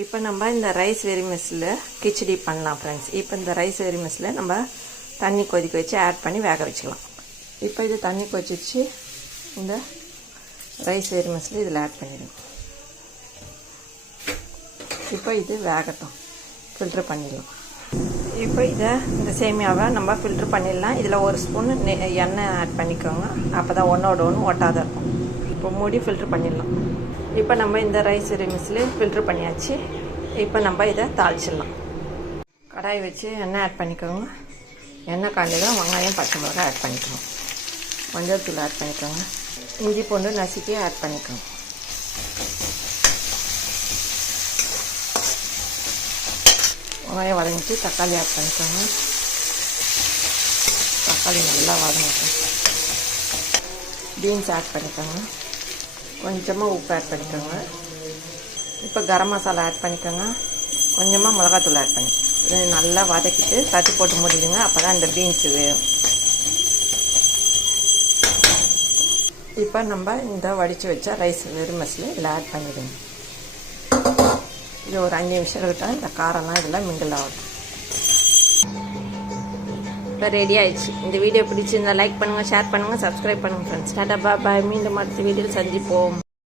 இப்போ நம்ம இந்த ரைஸ் வெரிமிக்ஸில் கிச்சடி பண்ணலாம் ஃப்ரெண்ட்ஸ். இப்போ இந்த ரைஸ் வெரிமிக்ஸில் நம்ம தண்ணி கொதிக்க வச்சு ஆட் பண்ணி வேக வச்சுக்கலாம். இப்போ இது தண்ணி கொதிச்சு இந்த ரைஸ் வெரிமிக்ஸில் இதில் ஆட் பண்ணிடுங்க. இப்போ இது வேகட்டும், ஃபில்ட்ரு பண்ணிடலாம். இப்போ இதை இந்த சேமியாவை நம்ம ஃபில்ட்ரு பண்ணிடலாம். இதில் ஒரு ஸ்பூன் எண்ணெய் ஆட் பண்ணிக்கோங்க, அப்போ தான் ஒன்றோட ஒன்று ஒட்டாத இருக்கும். இப்போ மூடி ஃபில்ட்ரு பண்ணிடலாம். இப்போ நம்ம இந்த ரைஸ் வெரிமிக்ஸில் ஃபில்ட்ரு பண்ணியாச்சு. இப்போ நம்ம இதை தாளிச்சிடலாம். கடாய் வச்சு எண்ணெய் ஆட் பண்ணிக்கோங்க. எண்ணெய் காஞ்சதும் வெங்காயம் பச்சை மிளகாய் ஆட் பண்ணிக்கோங்க. மஞ்சள் தூள் ஆட் பண்ணிக்கோங்க. இஞ்சி பூண்டு நசுக்கி ஆட் பண்ணிக்கோங்க. வெங்காயம் வதங்கிட்டு தக்காளி ஆட் பண்ணிக்கோங்க. தக்காளி நல்லா வதங்கட்டும். பீன்ஸ் ஆட் பண்ணிக்கோங்க. கொஞ்சமாக உப்பு ஆட் பண்ணிக்கோங்க. இப்போ கரம் மசாலா ஆட் பண்ணிக்கோங்க. கொஞ்சமாக மிளகாத்தூள் ஆட் பண்ணி இதை நல்லா வதக்கிட்டு தட்டி போட்டு மூடிடுங்க. அப்போ தான் இந்த பீன்ஸு வேகும். இப்போ நம்ம இந்த வடித்து வச்ச ரைஸ் வெரிமிக்ஸில் இதில் ஆட் பண்ணிடுங்க. இது ஒரு 5 நிமிஷம் இருக்கட்டும். இந்த காரம்லாம் இதில் மிங்கிள் ஆகட்டும். இப்போ ரெடி ஆயிடுச்சு. இந்த வீடியோ பிடிச்சிருந்தால் லைக் பண்ணுங்கள், ஷேர் பண்ணுங்கள், சப்ஸ்கிரைப் பண்ணுங்கள் ஃப்ரெண்ட்ஸ். டாடா பாய். மீண்டும் அடுத்த வீடியோவில் சந்திப்போம்.